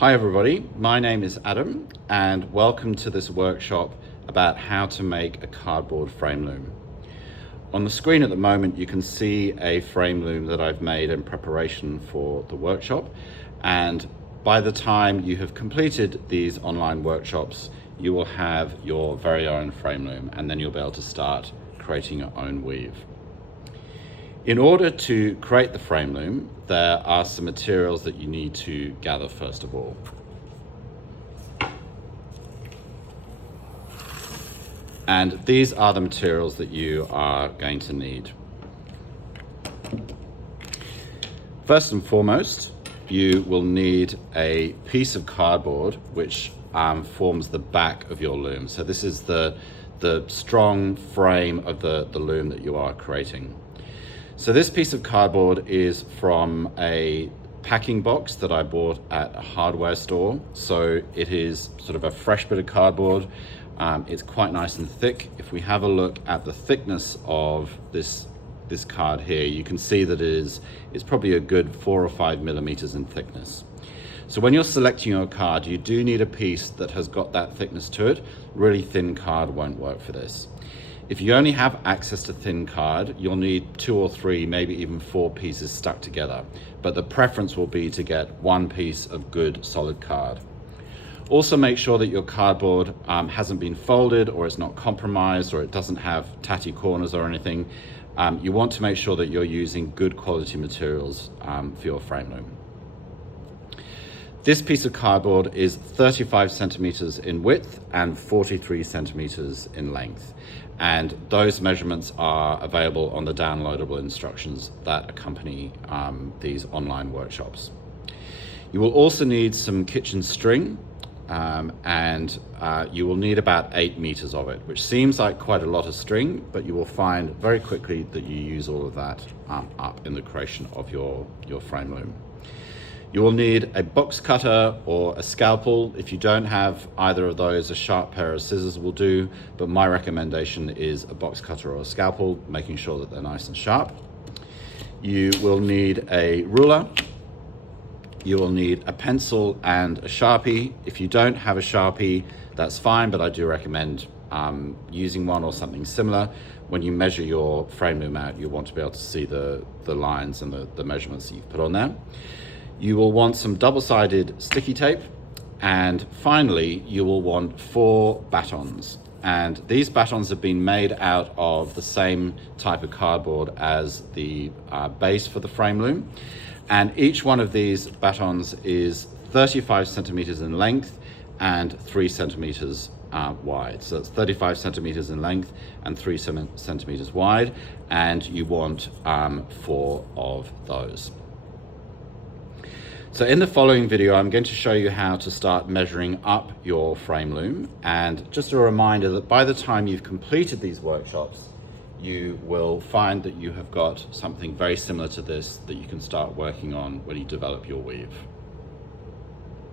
Hi everybody, my name is Adam and welcome to this workshop about how to make a cardboard frame loom. On the screen at the moment you can see a frame loom that I've made in preparation for the workshop, and by the time you have completed these online workshops you will have your very own frame loom, and then you'll be able to start creating your own weave. In order to create the frame loom, there are some materials that you need to gather first of all. And these are the materials that you are going to need. First and foremost, you will need a piece of cardboard which forms the back of your loom. So this is the strong frame of the loom that you are creating. So this piece of cardboard is from a packing box that I bought at a hardware store. So it is sort of a fresh bit of cardboard. It's quite nice and thick. If we have a look at the thickness of this card here, you can see that it's probably a good 4 or 5 millimeters in thickness. So when you're selecting your card, you do need a piece that has got that thickness to it. Really thin card won't work for this. If you only have access to thin card, you'll need 2 or 3, maybe even 4 pieces stuck together. But the preference will be to get one piece of good solid card. Also make sure that your cardboard hasn't been folded, or it's not compromised, or it doesn't have tatty corners or anything. You want to make sure that you're using good quality materials for your frame loom. This piece of cardboard is 35 centimeters in width and 43 centimeters in length. And those measurements are available on the downloadable instructions that accompany these online workshops. You will also need some kitchen string, and you will need about 8 meters of it, which seems like quite a lot of string, but you will find very quickly that you use all of that up in the creation of your frame loom. You will need a box cutter or a scalpel. If you don't have either of those, a sharp pair of scissors will do, but my recommendation is a box cutter or a scalpel, making sure that they're nice and sharp. You will need a ruler. You will need a pencil and a Sharpie. If you don't have a Sharpie, that's fine, but I do recommend using one or something similar. When you measure your frame loom out, you want to be able to see the lines and the measurements that you've put on there. You will want some double-sided sticky tape, and finally you will want 4 batons. And these batons have been made out of the same type of cardboard as the base for the frame loom. And each one of these batons is 35 centimeters in length and 3 centimeters wide. So it's 35 centimeters in length and 3 centimeters wide, and you want 4 of those. So in the following video, I'm going to show you how to start measuring up your frame loom. And just a reminder that by the time you've completed these workshops, you will find that you have got something very similar to this that you can start working on when you develop your weave.